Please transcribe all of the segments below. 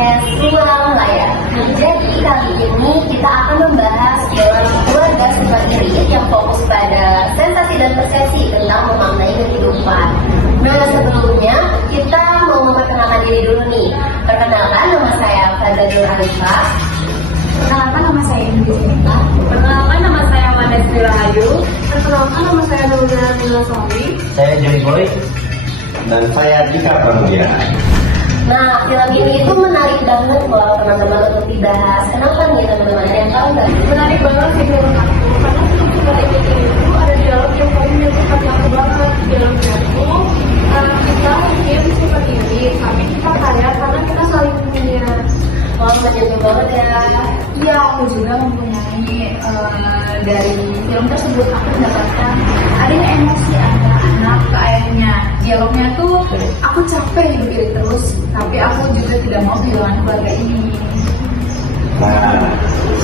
podcast Ruang Layar. Jadi kali ini kita akan membahas film Keluarga Super Irit yang fokus pada sensasi dan persepsi tentang memaknai kehidupan. Nah, sebelumnya kita mau memperkenalkan diri dulu nih. Perkenalkan, nama saya Fazalul Alifah. Perkenalkan, nama saya Indi. Perkenalkan, nama saya Wanda Sri Rahayu. Perkenalkan, nama saya Nurul Mila Sofi. Saya Joy Boy dan saya Dika Pramudia. Nah, film ini itu menarik banget loh teman-teman untuk dibahas. Kenapa nih teman-teman? Ada yang tahu nggak? Menarik banget sih film aku, karena film Super Irit itu ada dialog yang paling menyentuhkan aku banget. Filmnya itu kita mungkin super irit, tapi kita kaya karena kita saling punya. Wah, menyentuh banget ya. Iya, aku juga mempunyai dari film tersebut aku mendapatkan adanya emosi antara anak ke ayahnya. Dialognya tuh aku capek hidup iri terus, tapi aku juga tidak mau kehilangan keluarga ini. Nah,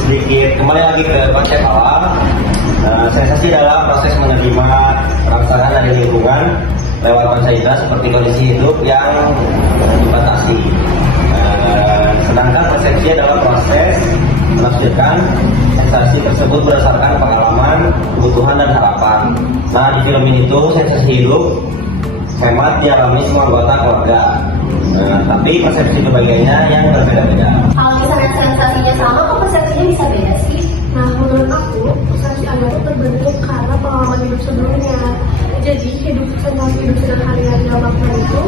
sedikit kembali lagi ke konsep awal. Sensasi dalam proses menerima perasaan dari lingkungan lewat konsep seperti kondisi hidup yang dibatasi. Sedangkan persepsi adalah proses menafsirkan sensasi tersebut berdasarkan pengalaman, kebutuhan, dan harapan. Nah, di film ini tuh sensasi hidup hemat dialami semua anggota keluarga. Tapi persepsi kebagiannya yang berbeda-beda. Kalau misalnya sensasinya sama, kok persepsinya bisa beda sih? Nah, menurut aku, persepsi Anda itu terbentuk karena pengalaman hidup sebelumnya. Jadi, sensasi hidup sederhana dalam waktu itu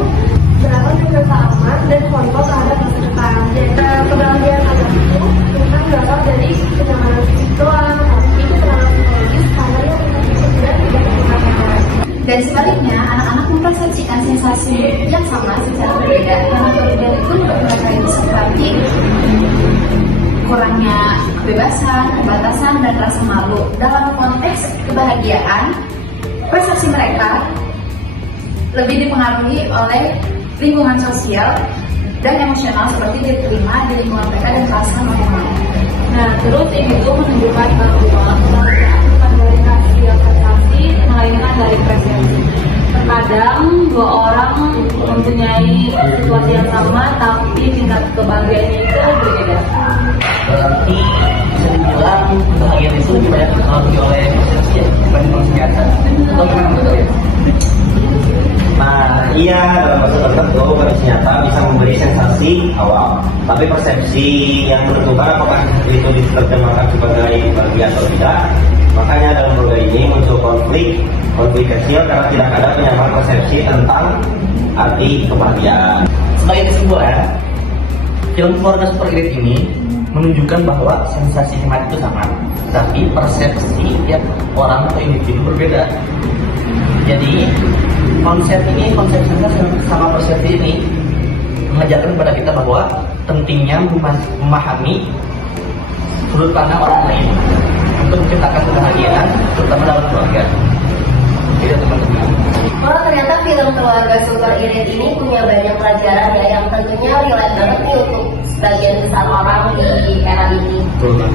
berapa rasa aman dan kontrol terhadap masa depan. Jadi, kebahagiaan Anda itu bukan berasal dari kenyamanan fisik doang, tapi ketenangan psikologis karena yang kita tidak dirasakan. Dan sebaliknya, anak-anak mempersepsikan sensasi yang sama secara berbeda. Karena perbedaan itu membuat mereka itu seperti kurangnya kebebasan, kebatasan, dan rasa malu. Dalam konteks kebahagiaan, persepsi mereka lebih dipengaruhi oleh lingkungan sosial dan emosional seperti diterima di lingkungan mereka dan perasaan normal. Nah, terus ini tuh menunjukkan bahwa kebahagiaan bukan dari prestasi, melainkan dari persepsi. Terkadang dua orang mempunyai situasi yang sama, tapi tingkat kebahagiaannya itu berbeda. Berarti bisa dibilang kebahagiaan itu lebih banyak dipengaruhi oleh persepsi dibanding kesehatan. Atau gimana menurut kalian? Nah, iya, dalam kasus tertentu kondisi nyata bisa memberi sensasi awal, tapi persepsi yang menentukan apakah itu diterjemahkan sebagai bahagia atau tidak. Makanya dalam program ini muncul konflik kecil karena tidak ada penyamaan persepsi tentang arti kebahagiaan. Sebagai kesimpulan, film Keluarga Super Irit ini menunjukkan bahwa sensasi hemat itu sama, tapi persepsi tiap orang atau individu berbeda. Jadi konsep sensasi sama persepsi ini mengajarkan kepada kita bahwa pentingnya memahami sudut pandang orang lain untuk menciptakan kebahagiaan, terutama dalam keluarga. Tidak, teman-teman. Oh, ternyata film Keluarga Super Irit ini punya banyak pelajaran ya yang tentunya relate banget nih untuk sebagian besar orang di era ini. Betul.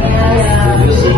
Ya. Setuju sih.